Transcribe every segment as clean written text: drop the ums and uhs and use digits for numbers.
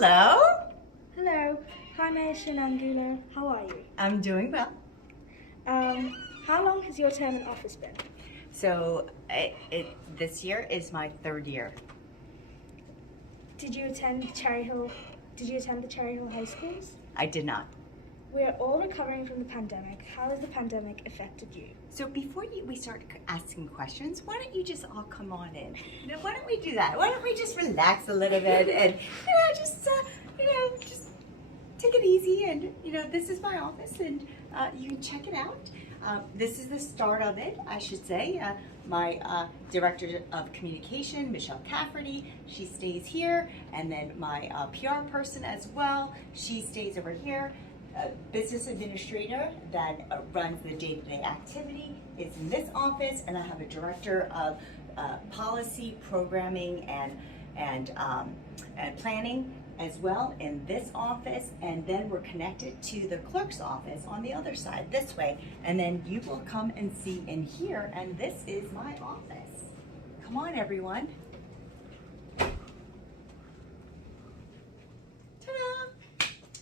Hello. Hello. Hi, Nation Angulo. How are you? I'm doing well. How long has your term in office been? So this year is my third year. Did you attend Cherry Hill? Did you attend the Cherry Hill High Schools? I did not. We are all recovering from the pandemic. How has the pandemic affected you? So before we start asking questions, why don't you just all come on in? Why don't we do that? Why don't we just relax a little bit and just take it easy, and this is my office and you can check it out. This is the start of it, I should say. My director of communication, Michelle Cafferty, she stays here, and then my PR person as well, she stays over here. Business administrator that runs the day-to-day activity is in this office, and I have a director of policy, programming, and planning as well in this office, and then we're connected to the clerk's office on the other side this way, and then you will come and see in here, and this is my office. Come on, everyone. Ta-da!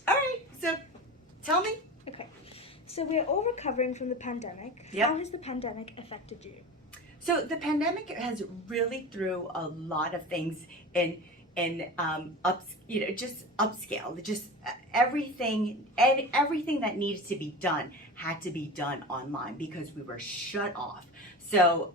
All right, so tell me. Okay. So we're all recovering from the pandemic. Yep. How has the pandemic affected you? So the pandemic has really threw a lot of things in just upscale. Just everything that needed to be done had to be done online because we were shut off. So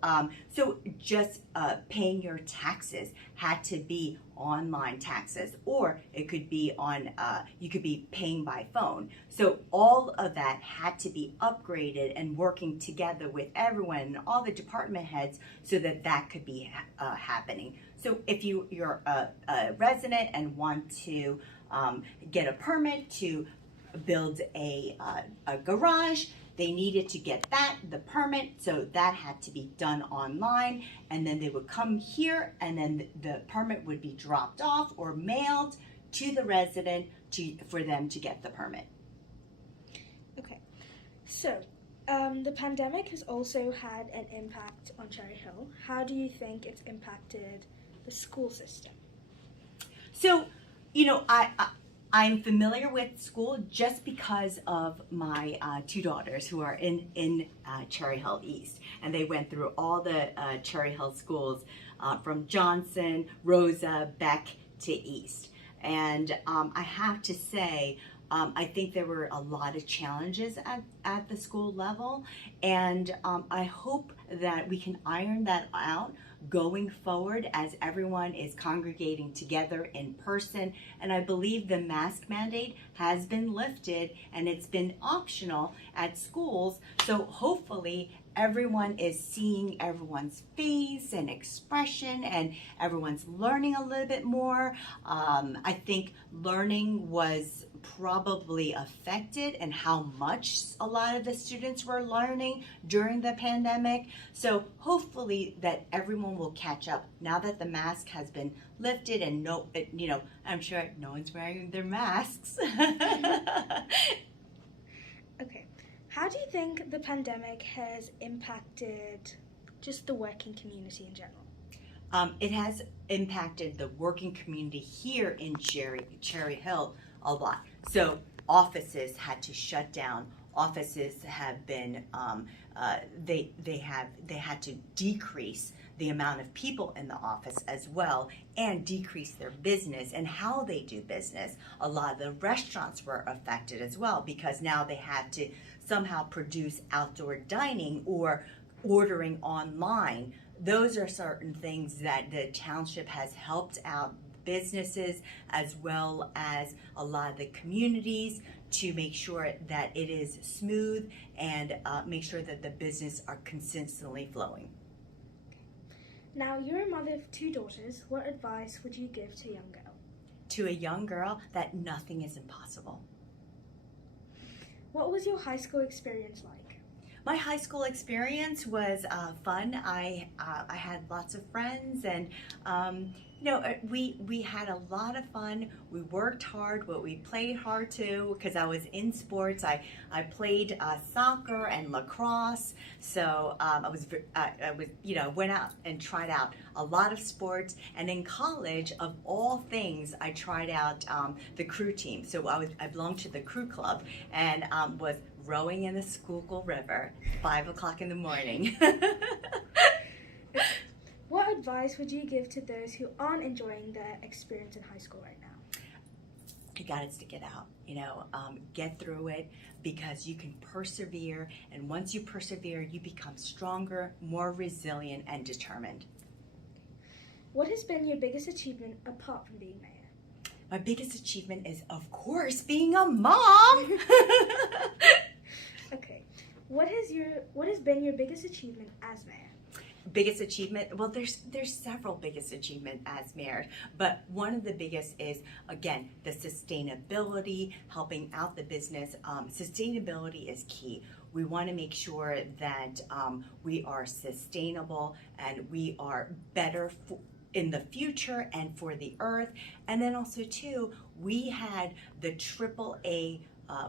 just paying your taxes had to be online taxes, or it could be on you could be paying by phone. So all of that had to be upgraded and working together with everyone and all the department heads so that could be happening. So if you're a resident and want to get a permit to build a garage, they needed to get the permit, so that had to be done online, and then they would come here, and then the permit would be dropped off or mailed to the resident for them to get the permit. Okay. So the pandemic has also had an impact on Cherry Hill. How do you think it's impacted the school system? So, I'm familiar with school just because of my two daughters who are in Cherry Hill East, and they went through all the Cherry Hill schools from Johnson, Rosa, Beck to East. And I have to say, I think there were a lot of challenges at the school level, and I hope that we can iron that out going forward as everyone is congregating together in person. And I believe the mask mandate has been lifted and it's been optional at schools, so hopefully everyone is seeing everyone's face and expression, and everyone's learning a little bit more. I think learning was probably affected and how much a lot of the students were learning during the pandemic. So hopefully that everyone will catch up now that the mask has been lifted, and I'm sure no one's wearing their masks. Okay. How do you think the pandemic has impacted just the working community in general? It has impacted the working community here in Cherry Hill a lot. So offices had to shut down. Offices have been they had to decrease the amount of people in the office as well, and decrease their business and how they do business. A lot of the restaurants were affected as well because now they had to somehow produce outdoor dining or ordering online. Those are certain things that the township has helped out businesses as well as a lot of the communities to make sure that it is smooth and make sure that the business are consistently flowing. Now, you're a mother of two daughters. What advice would you give to a young girl? To a young girl, that nothing is impossible. What was your high school experience like? My high school experience was fun. I had lots of friends, and we had a lot of fun. We worked hard, but we played hard too because I was in sports. I played soccer and lacrosse, so I was went out and tried out a lot of sports. And in college, of all things, I tried out the crew team. So I belonged to the crew club and was rowing in the Schuylkill River, 5 o'clock in the morning. What advice would you give to those who aren't enjoying their experience in high school right now? You gotta stick it out, get through it because you can persevere. And once you persevere, you become stronger, more resilient, and determined. What has been your biggest achievement apart from being mayor? My biggest achievement is, of course, being a mom. Okay. What has been your biggest achievement as mayor? Biggest achievement? Well, there's several biggest achievement as mayor, but one of the biggest is, again, the sustainability, helping out the business. Sustainability is key. We want to make sure that we are sustainable and we are better in the future and for the earth. And then also too, we had the AAA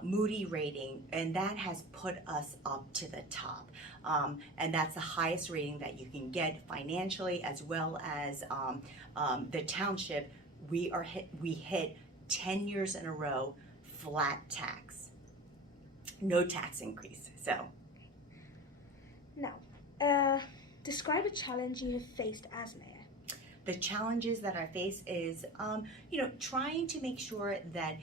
Moody rating, and that has put us up to the top. And that's the highest rating that you can get financially, as well as the township. We hit 10 years in a row flat tax, no tax increase. So now, describe a challenge you have faced as mayor. The challenges that I face is, trying to make sure that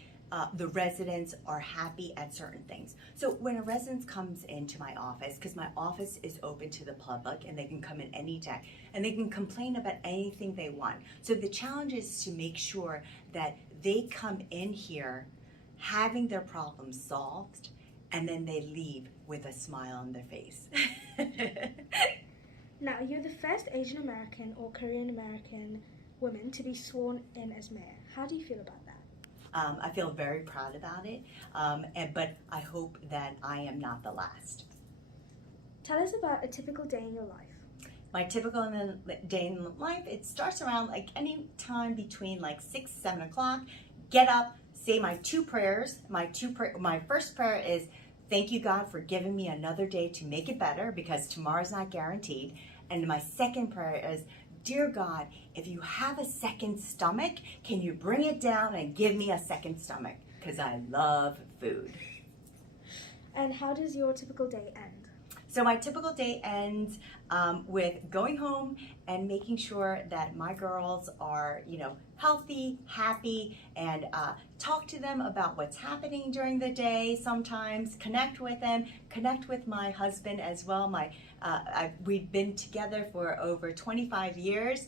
the residents are happy at certain things. So when a resident comes into my office, because my office is open to the public and they can come in anytime and they can complain about anything they want. So the challenge is to make sure that they come in here having their problems solved, and then they leave with a smile on their face. Now, you're the first Asian American or Korean American woman to be sworn in as mayor. How do you feel about that? I feel very proud about it, but I hope that I am not the last. Tell us about a typical day in your life. My typical day in life, it starts around like any time between like 6, 7 o'clock. Get up, say my two prayers. My first prayer is, thank you, God, for giving me another day to make it better, because tomorrow's not guaranteed. And my second prayer is, dear God, if you have a second stomach, can you bring it down and give me a second stomach? Because I love food. And how does your typical day end? So my typical day ends with going home and making sure that my girls are, healthy, happy, and talk to them about what's happening during the day. Sometimes connect with them, connect with my husband as well. We've been together for over 25 years.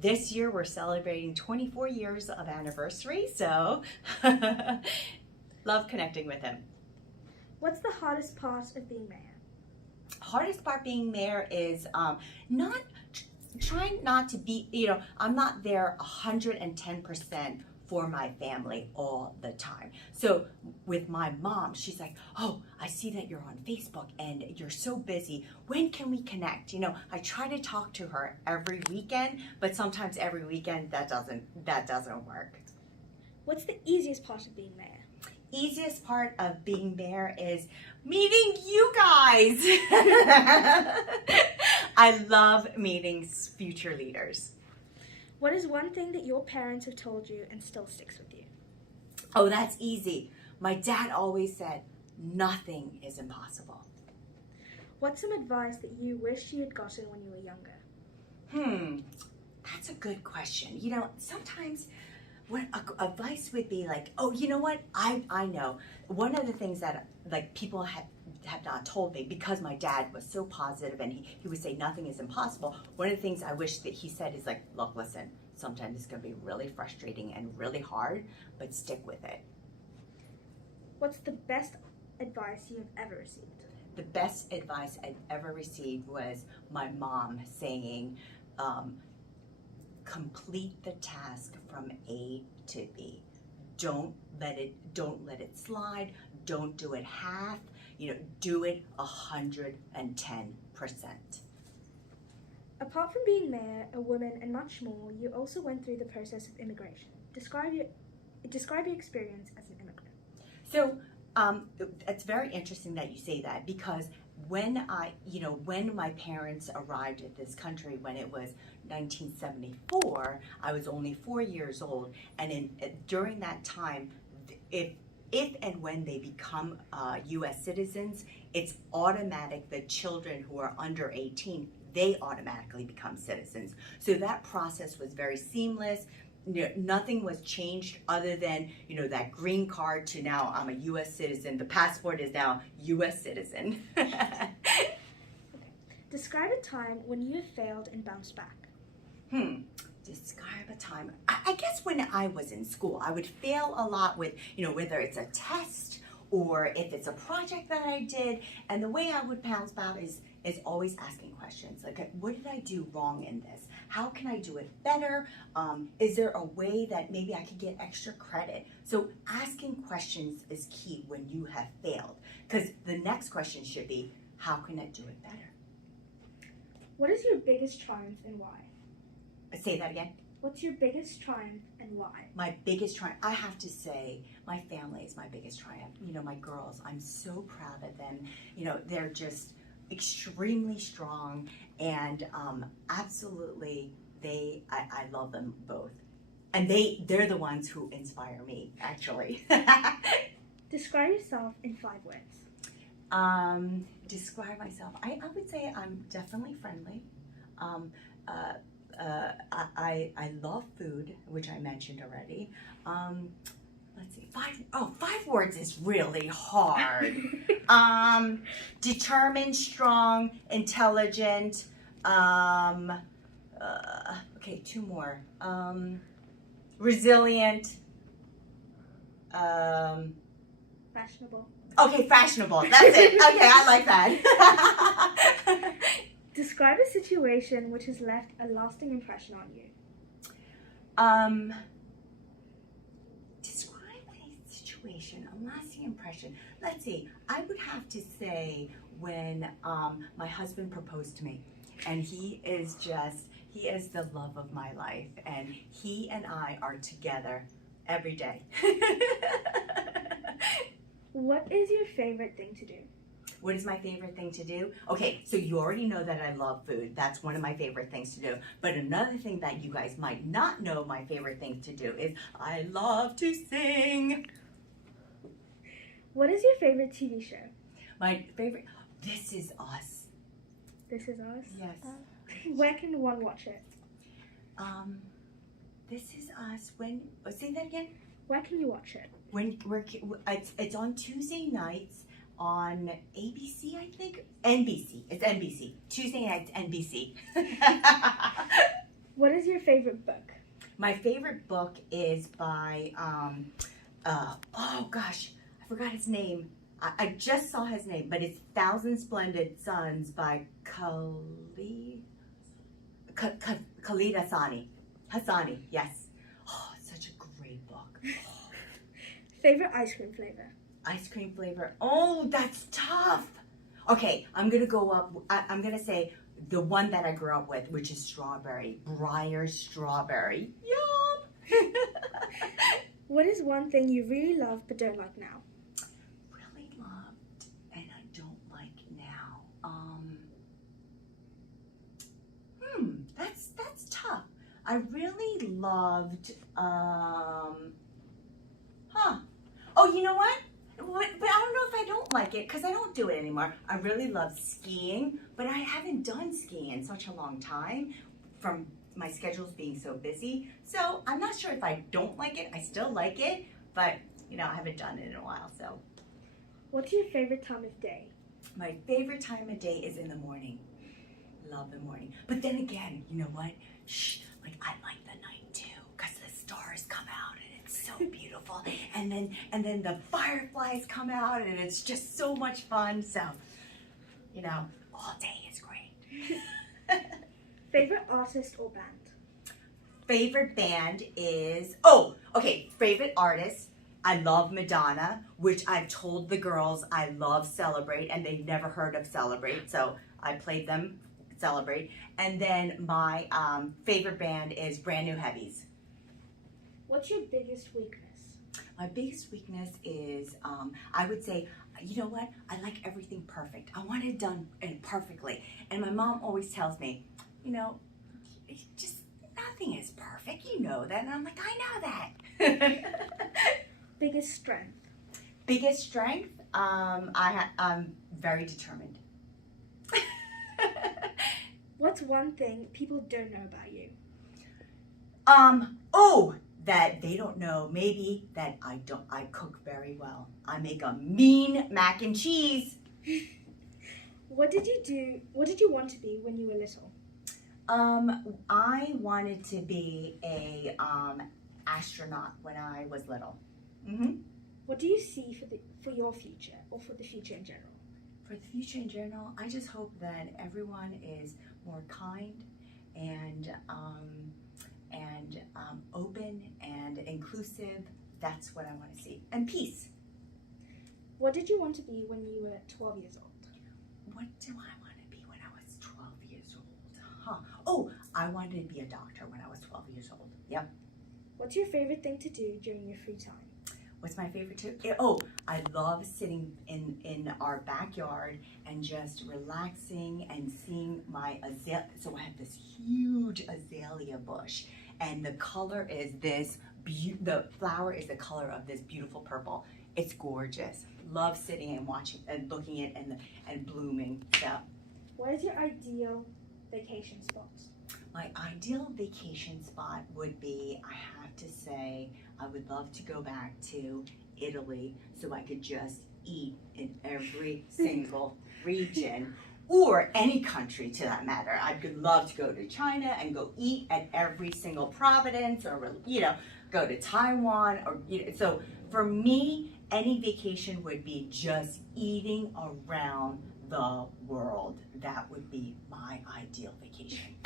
This year we're celebrating 24 years of anniversary, so love connecting with him. What's the hardest part of being mayor? Hardest part being mayor is trying not to be, I'm not there 110% for my family all the time. So with my mom, she's like, oh, I see that you're on Facebook and you're so busy. When can we connect? I try to talk to her every weekend, but sometimes every weekend that doesn't work. What's the easiest part of being mayor? Easiest part of being mayor is meeting you guys. I love meeting future leaders. What is one thing that your parents have told you and still sticks with you? Oh, that's easy. My dad always said, nothing is impossible. What's some advice that you wish you had gotten when you were younger? That's a good question. Sometimes what advice would be like, oh, you know what? I know. One of the things that people have not told me, because my dad was so positive and he would say nothing is impossible. One of the things I wish that he said is like, look, listen, sometimes it's going to be really frustrating and really hard, but stick with it. What's the best advice you have ever received? The best advice I've ever received was my mom saying, complete the task from A to B. Don't let it slide. Don't do it half. do it 110%. Apart from being mayor, a woman, and much more, you also went through the process of immigration. Describe your experience as an immigrant. So it's very interesting that you say that, because when my parents arrived at this country when it was 1974, I was only 4 years old, and during that time, if and when they become U.S. citizens, it's automatic. The children who are under 18, they automatically become citizens. So that process was very seamless. Nothing was changed other than, that green card to now I'm a U.S. citizen. The passport is now U.S. citizen. Okay. Describe a time when you have failed and bounced back. Describe a time. I guess when I was in school, I would fail a lot with, whether it's a test or if it's a project that I did. And the way I would bounce back is always asking questions. Like, what did I do wrong in this? How can I do it better? Is there a way that maybe I could get extra credit? So asking questions is key when you have failed, because the next question should be, how can I do it better? What is your biggest triumph and why? Say that again. What's your biggest triumph and why? My biggest triumph, I have to say, my family is my biggest triumph. My girls, I'm so proud of them. They're just extremely strong, and absolutely, I love them both. And they're the ones who inspire me, actually. Describe yourself in 5 words. Describe myself. I would say I'm definitely friendly. I love food, which I mentioned already. Let's see, 5 words is really hard. Determined, strong, intelligent. Okay, 2 more. Resilient. Fashionable. Okay, fashionable. That's it. Okay, I like that. Describe a situation which has left a lasting impression on you. Describe a situation, a lasting impression. Let's see. I would have to say when my husband proposed to me, and he is the love of my life, and he and I are together every day. What is your favorite thing to do? What is my favorite thing to do? Okay, so you already know that I love food. That's one of my favorite things to do. But another thing that you guys might not know my favorite thing to do is I love to sing. What is your favorite TV show? My favorite, This Is Us. This Is Us? Yes. Where can one watch it? This Is Us. Say that again? Where can you watch it? It's on Tuesday nights on ABC, I think. NBC. It's NBC. Tuesday nights, NBC. What is your favorite book? My favorite book is by, oh gosh, I forgot his name. I just saw his name, but it's Thousand Splendid Suns by Khalid Hassani, yes. Oh, it's such a great book. Favorite ice cream flavor? Ice cream flavor. Oh, that's tough. Okay, I'm gonna go up. I'm gonna say the one that I grew up with, which is strawberry. Breyer's strawberry. Yum. What is one thing you really love but don't like now? Really loved and I don't like now. That's tough. I really loved. Oh, you know what? But I don't know if I don't like it because I don't do it anymore. I really love skiing, but I haven't done skiing in such a long time from my schedules being so busy. So I'm not sure if I don't like it. I still like it, but I haven't done it in a while. So what's your favorite time of day? My favorite time of day is in the morning. Love the morning. But then again, you know what? I like the night too because the stars come out and it's so beautiful. And then the fireflies come out and it's just so much fun. So, all day is great. Favorite artist or band? Favorite band is, favorite artist I love Madonna, which I've told the girls I love Celebrate, and they've never heard of Celebrate, so I played them Celebrate. And then my favorite band is Brand New Heavies. What's your biggest weakness? My biggest weakness is, I would say, you know what? I like everything perfect. I want it done and perfectly. And my mom always tells me, you know, just nothing is perfect. You know that. And I'm like, I know that. Biggest strength? Biggest strength? I'm very determined. What's one thing people don't know about you? That they don't know, maybe that I cook very well. I make a mean mac and cheese. What did you want to be when you were little? I wanted to be a astronaut when I was little. What do you see for your future, or for the future in general? For the future in general, I just hope that everyone is more kind and open and inclusive. That's what I want to see. And peace. What did you want to be when you were 12 years old? What do I want to be when I was 12 years old? Oh, I wanted to be a doctor when I was 12 years old. Yep. What's your favorite thing to do during your free time? What's my favorite too? I love sitting in our backyard and just relaxing and seeing my azalea. So I have this huge azalea bush, and the color is this, the flower is the color of this beautiful purple. It's gorgeous. Love sitting and watching and looking at it and blooming. So, what is your ideal vacation spot? My ideal vacation spot would be, I have to say, I would love to go back to Italy so I could just eat in every single region, or any country to that matter. I could love to go to China and go eat at every single province, or go to Taiwan, or so for me, any vacation would be just eating around the world. That would be my ideal vacation.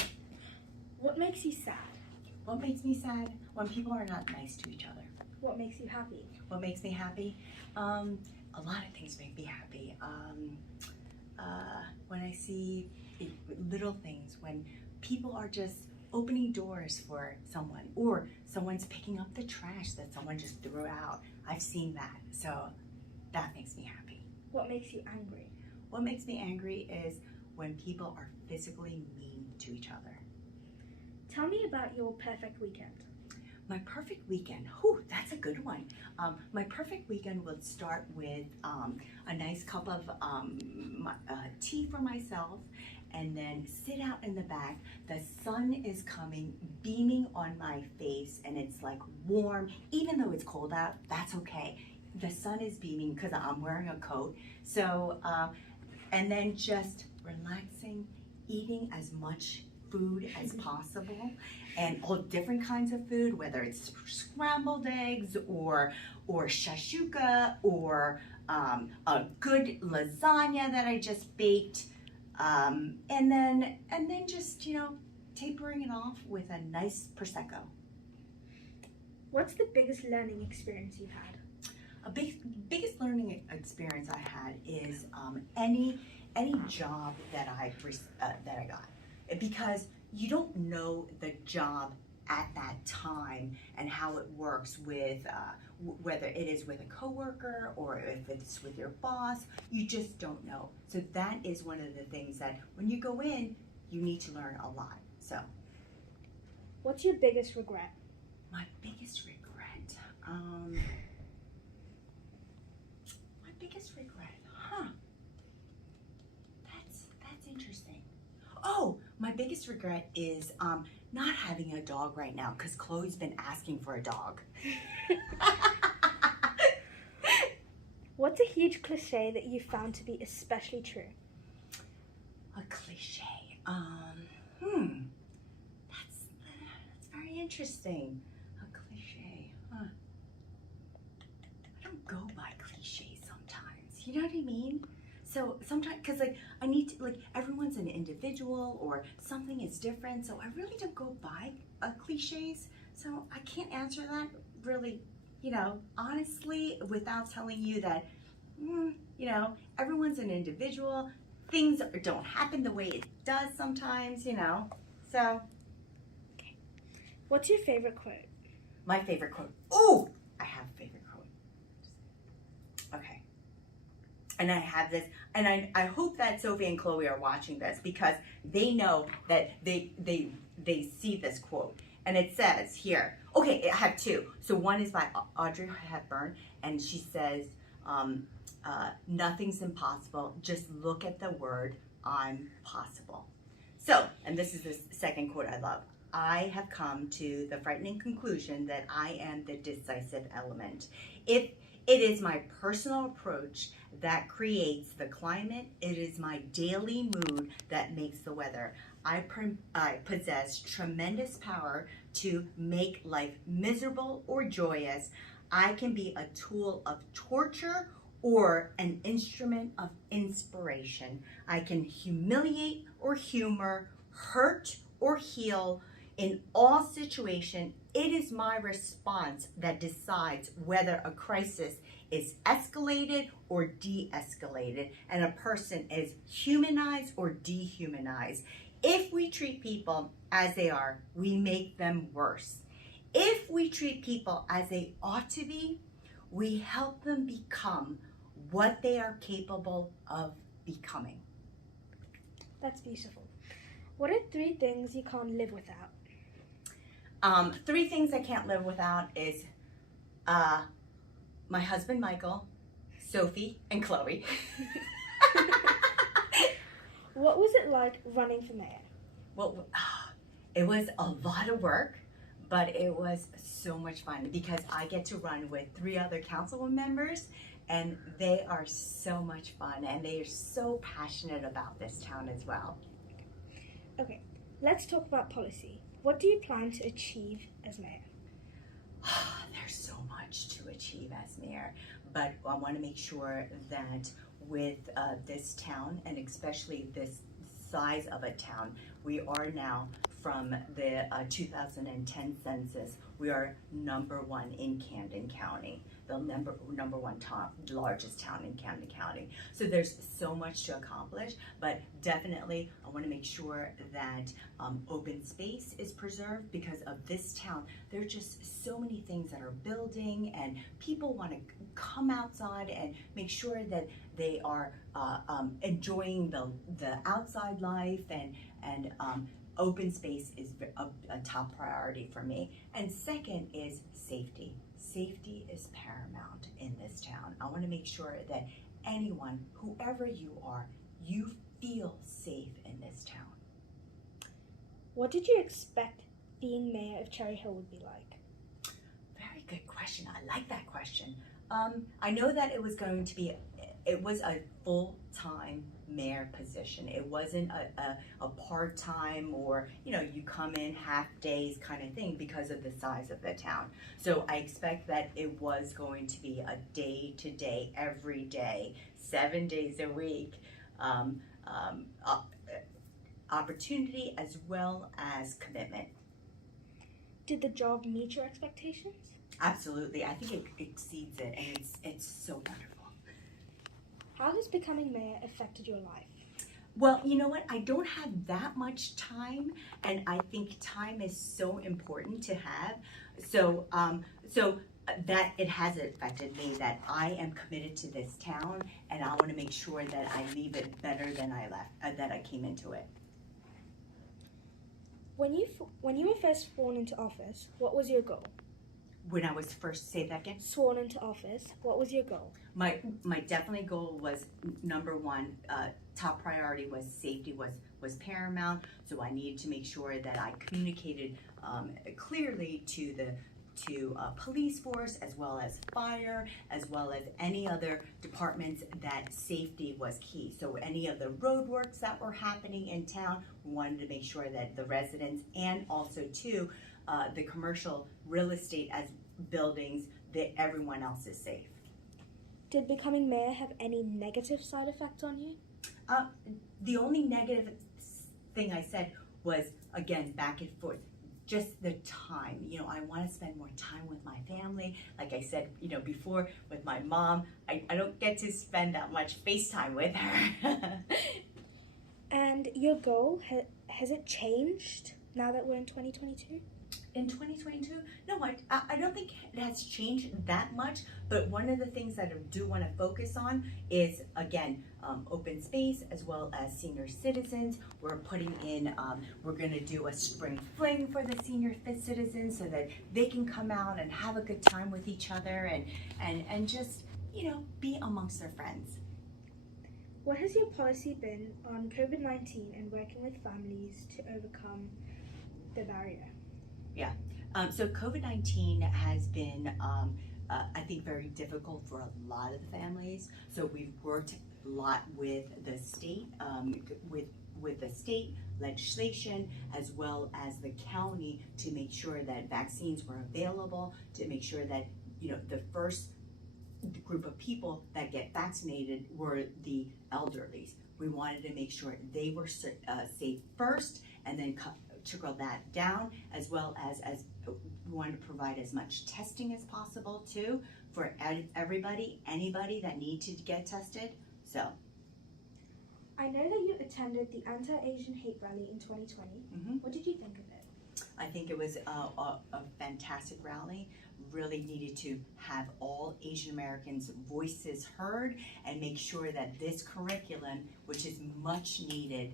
What makes you sad? What makes me sad? When people are not nice to each other. What makes you happy? What makes me happy? A lot of things make me happy. When I see little things, when people are just opening doors for someone, or someone's picking up the trash that someone just threw out. I've seen that, so that makes me happy. What makes you angry? What makes me angry is when people are physically mean to each other. Tell me about your perfect weekend. My perfect weekend, whew, that's a good one. My perfect weekend would start with a nice cup of tea for myself, and then sit out in the back. The sun is coming, beaming on my face, and it's like warm. Even though it's cold out, that's okay. The sun is beaming because I'm wearing a coat. So, and then just relaxing, eating as much food as possible, and all different kinds of food, whether it's scrambled eggs or shashuka, or a good lasagna that I just baked, and then just tapering it off with a nice prosecco. What's the biggest learning experience you've had? Biggest learning experience I had is any job that I got. Because you don't know the job at that time and how it works with whether it is with a coworker or if it's with your boss. You just don't know. So that is one of the things that when you go in, you need to learn a lot. So, what's your biggest regret? My biggest regret. My biggest regret. That's interesting. Oh, my biggest regret is not having a dog right now, because Chloe's been asking for a dog. What's a huge cliche that you found to be especially true? A cliche. That's very interesting. A cliche. I don't go by cliches sometimes. You know what I mean? So sometimes, because I need to, everyone's an individual or something is different, so I really don't go by cliches. So I can't answer that really, honestly, without telling you that, everyone's an individual. Things don't happen the way it does sometimes, So, What's your favorite quote? my favorite quote. Oh, I have a favorite quote. Okay. And I have this, and I hope that Sophie and Chloe are watching this because they know that they see this quote. And it says here, okay, I have two. So one is by Audrey Hepburn, and she says, nothing's impossible. Just look at the word I'm possible. So, and this is the second quote I love. I have come to the frightening conclusion that I am the decisive element. If it is my personal approach that creates the climate, it is my daily mood that makes the weather. I possess tremendous power to make life miserable or joyous. I can be a tool of torture or an instrument of inspiration. I can humiliate or humor, hurt or heal. In all situations, it is my response that decides whether a crisis is escalated or de-escalated, and a person is humanized or dehumanized. If we treat people as they are, we make them worse. If we treat people as they ought to be, we help them become what they are capable of becoming. That's beautiful. What are 3 things you can't live without? 3 things I can't live without is my husband Michael, Sophie, and Chloe. What was it like running for mayor? Well, it was a lot of work, but it was so much fun because I get to run with 3 other council members, and they are so much fun, and they are so passionate about this town as well. Okay, let's talk about policy. What do you plan to achieve as mayor? There's so much to achieve as mayor, but I want to make sure that with this town, and especially this size of a town, we are now from the 2010 census, we are number 1 in Camden County, the number 1 largest town in Camden County. So there's so much to accomplish, but definitely I want to make sure that open space is preserved because of this town. There are just so many things that are building, and people want to come outside and make sure that they are enjoying the outside life, and open space is a top priority for me. And second is safety. Safety is paramount in this town. I want to make sure that anyone, whoever you are, you feel safe in this town. What did you expect being mayor of Cherry Hill would be like? Very good question. I like that question. I know that it was a full-time mayor position. It wasn't a part-time or, you come in half days kind of thing because of the size of the town. So I expect that it was going to be a day-to-day, every day, 7 days a week opportunity as well as commitment. Did the job meet your expectations? Absolutely. I think it exceeds it, and it's so wonderful. How has becoming mayor affected your life? Well, you know what? I don't have that much time, and I think time is so important to have. So that it has affected me, that I am committed to this town, and I want to make sure that I leave it better than I left, that I came into it. When you were first sworn into office, what was your goal? When I was first, say that again? Sworn into office, what was your goal? My definitely goal was number 1, top priority was safety was paramount. So I needed to make sure that I communicated clearly to police force, as well as fire, as well as any other departments, that safety was key. So any of the road works that were happening in town, we wanted to make sure that the residents, and also too, the commercial real estate as buildings, that everyone else is safe. Did becoming mayor have any negative side effects on you? The only negative thing I said was, again, back and forth. just the time. I want to spend more time with my family. Like I said, before with my mom, I don't get to spend that much FaceTime with her. And your goal, has it changed now that we're in 2022? In 2022, no, I don't think it has changed that much, but one of the things that I do want to focus on is, again, open space as well as senior citizens. We're putting in, we're going to do a spring fling for the senior citizens so that they can come out and have a good time with each other and just, be amongst their friends. What has your policy been on COVID-19 and working with families to overcome the barrier? Yeah, so COVID-19 has been, I think, very difficult for a lot of the families. So we've worked a lot with the state, with the state legislation, as well as the county, to make sure that vaccines were available, to make sure that, the first group of people that get vaccinated were the elderlies. We wanted to make sure they were safe first, and then trickle that down, as well as we want to provide as much testing as possible too for everybody, anybody that needs to get tested. So I know that you attended the Anti-Asian Hate Rally in 2020. What did you think of it? I think it was a fantastic rally. Really needed to have all Asian Americans' voices heard and make sure that this curriculum, which is much needed,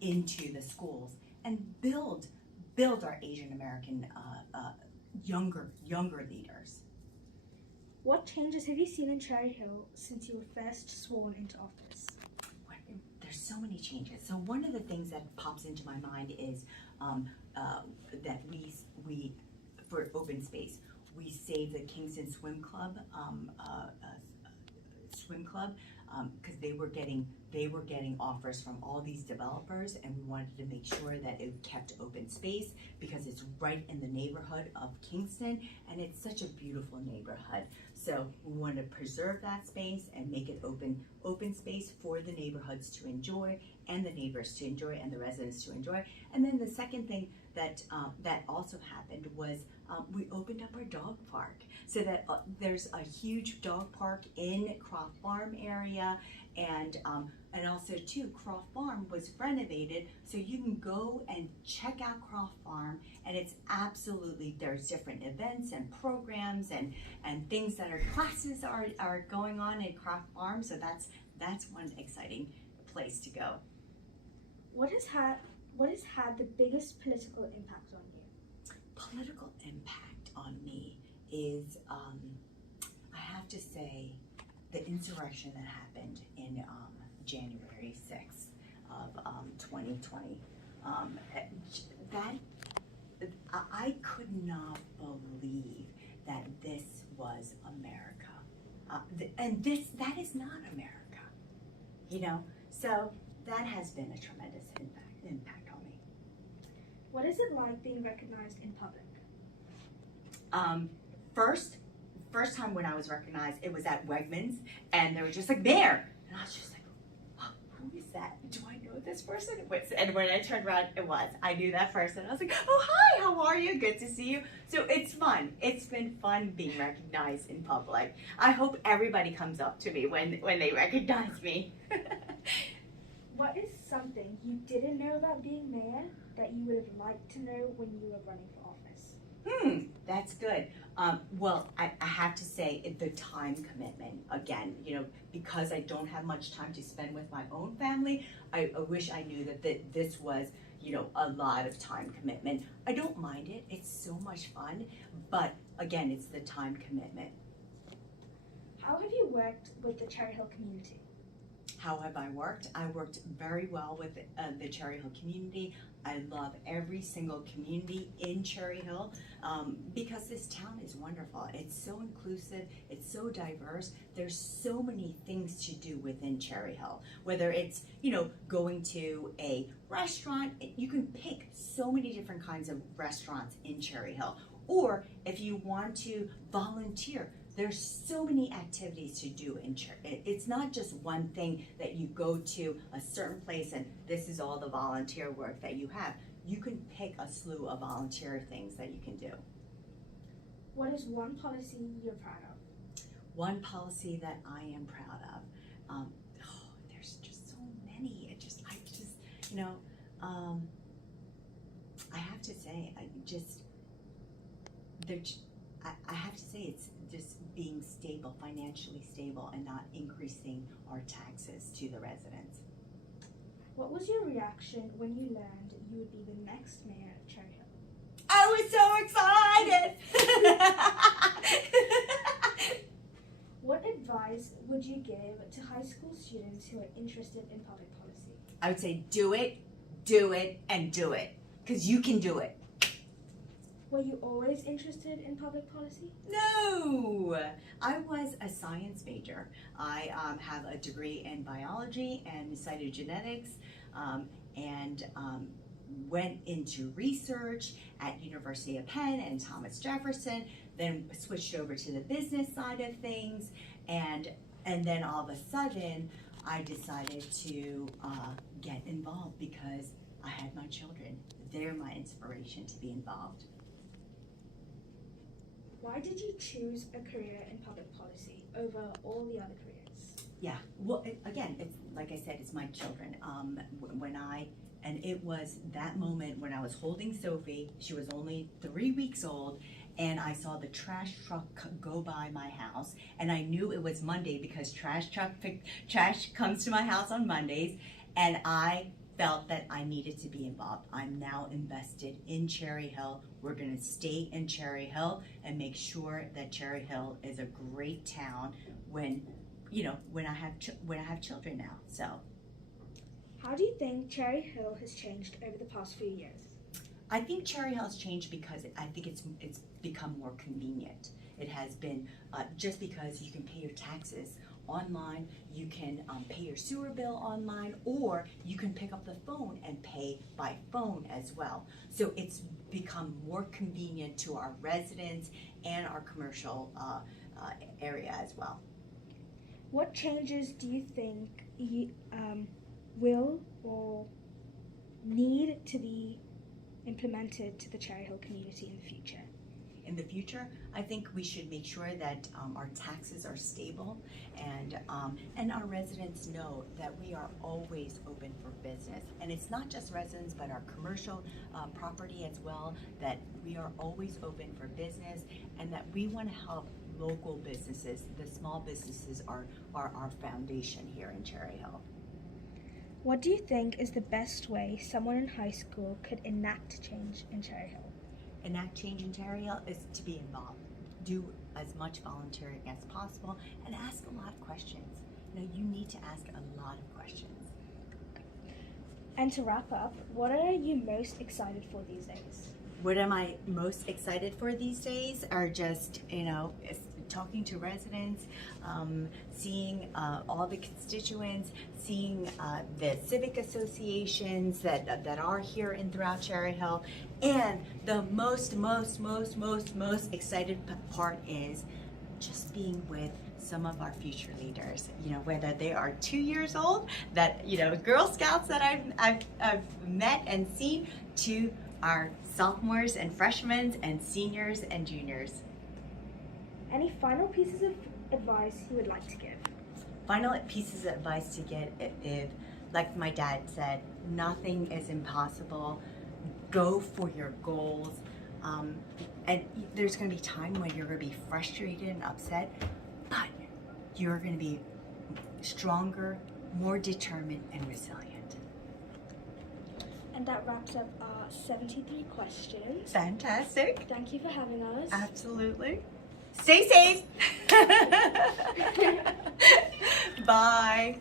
into the schools, and build our Asian American younger leaders. What changes have you seen in Cherry Hill since you were first sworn into office? There's so many changes. So one of the things that pops into my mind is that we for open space, we saved the Kingston swim club because they were getting offers from all these developers, and we wanted to make sure that it kept open space because it's right in the neighborhood of Kingston, and it's such a beautiful neighborhood. So we want to preserve that space and make it open space for the neighborhoods to enjoy, and the neighbors to enjoy, and the residents to enjoy. And then the second thing that also happened was we opened up our dog park, so that there's a huge dog park in Croft Farm area, and also too, Croft Farm was renovated, so you can go and check out Croft Farm, and it's absolutely, there's different events and programs and things that are classes are going on in Croft Farm, so that's one exciting place to go. What has had the biggest political impact on you? Political impact on me is, I have to say, the insurrection that happened in January 6th of 2020. I could not believe that this was America, and that is not America, So that has been a tremendous impact on me. What is it like being recognized in public? First time when I was recognized, it was at Wegmans, and they were just like, there, and I was just like, oh, who is that? Do I know this person? And when I turned around, I knew that person. I was like, oh, hi, how are you? Good to see you. So it's fun. It's been fun being recognized in public. I hope everybody comes up to me when they recognize me. What is something you didn't know about being mayor that you would have liked to know when you were running for office? That's good. Well, I have to say the time commitment, again, because I don't have much time to spend with my own family, I wish I knew that this was, a lot of time commitment. I don't mind it. It's so much fun. But again, it's the time commitment. How have you worked with the Cherry Hill community? How have I worked? I worked very well with the Cherry Hill community. I love every single community in Cherry Hill because this town is wonderful. It's so inclusive, it's so diverse. There's so many things to do within Cherry Hill. Whether it's, going to a restaurant, you can pick so many different kinds of restaurants in Cherry Hill. Or if you want to volunteer, there's so many activities to do in church. It's not just one thing that you go to a certain place and this is all the volunteer work that you have. You can pick a slew of volunteer things that you can do. What is one policy you're proud of? One policy that I am proud of. There's just so many. I have to say, I have to say it's just being stable, financially stable, and not increasing our taxes to the residents. What was your reaction when you learned you would be the next mayor of Cherry Hill? I was so excited! What advice would you give to high school students who are interested in public policy? I would say do it, and do it. Because you can do it. Were you always interested in public policy? No! I was a science major. I have a degree in biology and cytogenetics, and went into research at University of Penn and Thomas Jefferson, then switched over to the business side of things, and then all of a sudden I decided to get involved because I had my children. They're my inspiration to be involved. Why did you choose a career in public policy over all the other careers? Yeah, well, again, it's like I said, it's my children. And it was that moment when I was holding Sophie. She was only 3 weeks old, and I saw the trash truck go by my house, and I knew it was Monday because trash comes to my house on Mondays, and I felt that I needed to be involved. I'm now invested in Cherry Hill. We're going to stay in Cherry Hill and make sure that Cherry Hill is a great town when I have children now. So, how do you think Cherry Hill has changed over the past few years? I think Cherry Hill has changed because I think it's become more convenient. It has been just because you can pay your taxes online, you can pay your sewer bill online, or you can pick up the phone and pay by phone as well. So it's become more convenient to our residents and our commercial area as well. What changes do you think will or need to be implemented to the Cherry Hill community in the future? In the future, I think we should make sure that our taxes are stable, and our residents know that we are always open for business. And it's not just residents, but our commercial property as well, that we are always open for business, and that we want to help local businesses. The small businesses are our foundation here in Cherry Hill. What do you think is the best way someone in high school could enact change in Cherry Hill? Enact change in Cherry Hill is to be involved. Do as much volunteering as possible and ask a lot of questions. You need to ask a lot of questions. And to wrap up, what are you most excited for these days? What am I most excited for these days are just, talking to residents, seeing all the constituents, seeing the civic associations that are here and throughout Cherry Hill. And the most excited part is just being with some of our future leaders, whether they are 2 years old, that, Girl Scouts that I've met and seen, to our sophomores and freshmen and seniors and juniors. Any final pieces of advice you would like to give? Final pieces of advice to get, if, like my dad said, nothing is impossible. Go for your goals. And there's going to be time when you're going to be frustrated and upset, but you're going to be stronger, more determined, and resilient. And that wraps up our 73 questions. Fantastic. Thank you for having us. Absolutely. Stay safe. Bye.